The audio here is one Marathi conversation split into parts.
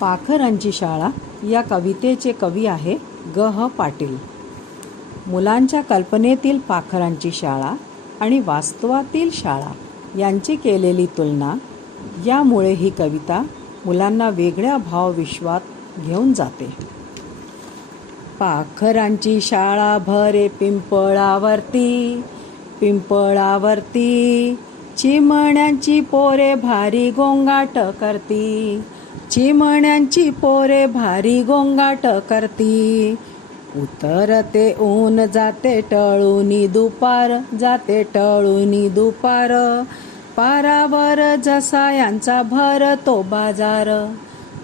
पाखरांची शाळा या कवितेचे कवी आहे ग. ह. पाटील. मुलांच्या कल्पनेतील पाखरांची शाळा आणि वास्तवातील शाळा यांची केलेली तुलना यामुळे ही कविता मुलांना वेगळ्या भावविश्वात घेऊन जाते. पाखरांची शाळा भरे पिंपळावरती पिंपळावरती चिमण्यांची पोरे भारी गोंगाट करती. चिमण्यांची पोरे भारी गोंगाट करती. उतरते ऊन जाते टळूनी दुपार जाते टळूनी दुपार. पारावर जसा यांचा भर तो बाजार.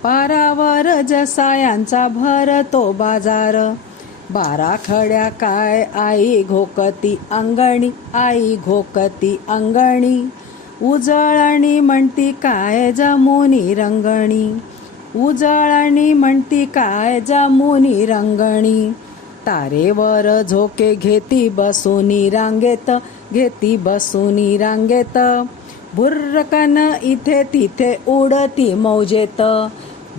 पारावर जसा यांचा भर तो बाजार. बारा खड्या काय आई घोकती अंगणी आई घोकती अंगणी. उजळणी म्हणती काय जमुनी रंगणी उजळणी म्हणती काय जमुनी रंगणी तारेवर झोके घेती बसुनी रांगेत घेती बसुनी रांगेत. भुर्रकन इथे तिथे उडती मौजेत.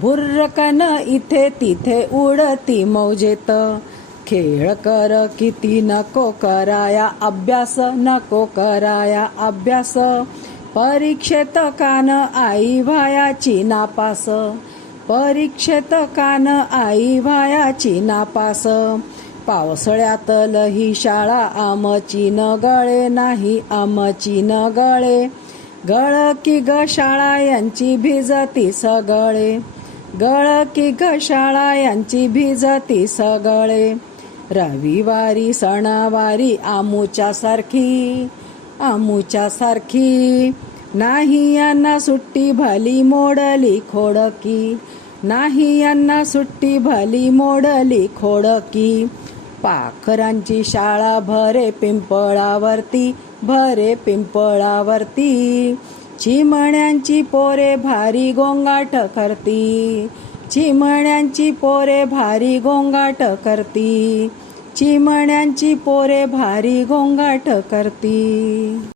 भुर्रकन इथे तिथे उडती मौजेत. खेळ कर किती नको कराया अभ्यास नको कराया अभ्यास. परीक्षेत कान आई भायाची नापास. परीक्षेत कान आई भायाची नापास. पावसाळ्यातल ही शाळा आमची न गळे नाही आमची न गळे. गळ की ग शाळा यांची भिजती सगळे. गळ की ग शाळा यांची भिजती सगळे. रविवारी सणावारी आमुच्या सारखी आमुच्या सारखी नाही यांना सुट्टी भाली मोडली खोडकी. नाही यांना सुट्टी भाली मोडली खोडकी. पाखरांची शाळा भरे पिंपळावरती भरे पिंपळावरती. चिमण्यांची पोरे भारी गोंगाट करती. चिमण्यांची पोरे भारी गोंगाट करती. चिमण्यांची पोरे भारी गोंगाट करती.